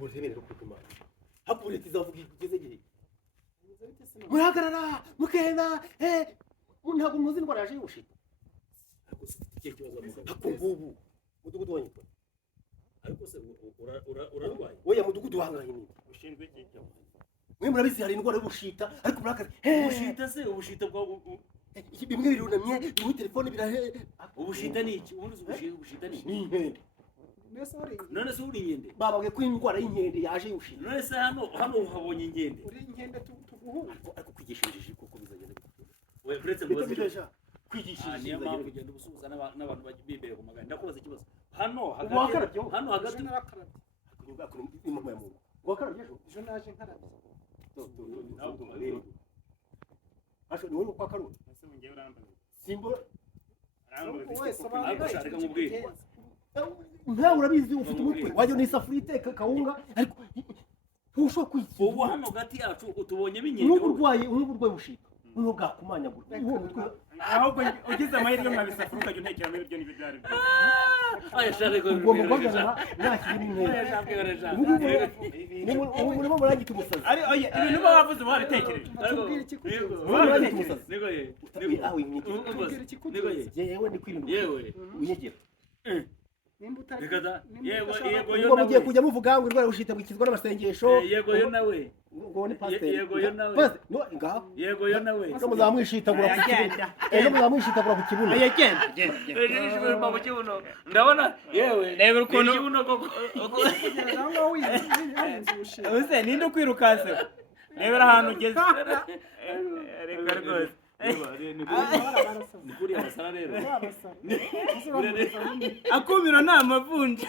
murebere no kukumana hakureti zavuga igeze gihe muhagarara mukena ntabwo muzi indwara yaje y'ubushita ariko sifite kibazo hakungubu mudugudu wanyitwa ariko se urarwaye oya mudugudu wanganye ni ushinzwe iki mwe murabizi hari indwara y'ubushita ariko murakare ubushita se ubushita bwa bimwe birunamye mu telefone birahe ubushita ni iki ubundi ubushita ni inkende none se uri inkende bababwiye ko indwara y'inkende yaje y'ubushita none se hano uhabonye inkende uri inkende tuguhura ariko kwigishije kuko bizagenda we uretse mubaze kwigishije niyo mpamvu ugenda ubusubiza n'abantu bagiye ku magana ndakubaza ikibazo hano hagati nakarabye imama ya muntu wakarabye ejo naje nkarabye asho ni wowe kwa karuta ese ngiye urambaye simbo wese abashaka nkubwire nta urabizi ufite umutwe wajyo ni safuri iteka kawunga ariko ntusho kwiki ubu hano gati yacu utubonye binyende n'uburwayi bushika n'ubwo bwakumanyagura uwo mutwe ahubwo ugize amahirwe mwabisafuri ukajya untekera muri ibyo nibi byari byo aya shaka ko ugomba guhagarara nakiri neza ubu muri murangita umusazi ari oya ibintu bavuze baritekereje tubwire iki murangita umusazi nego ye aho tubwire iki yewe ndi kwirinda yewe unyegera yego yo nawe mugiye kujya muvuga ngo indwara y'ubushita bwikizwa n'amasengesho yego yo nawe ngo ni pastor yego yo nawe pastor no ngaho yego yo nawe ngo muzamwishitagura ku kibuno muzamwishitagura ku kibuno genda mu kibuno ndabona yewe reba ukuntu kibuno koko naho wizi use ninde kwirukanse rebera ahantu ugeze reka rwose nikuri abasara rero akumiro nta mavunja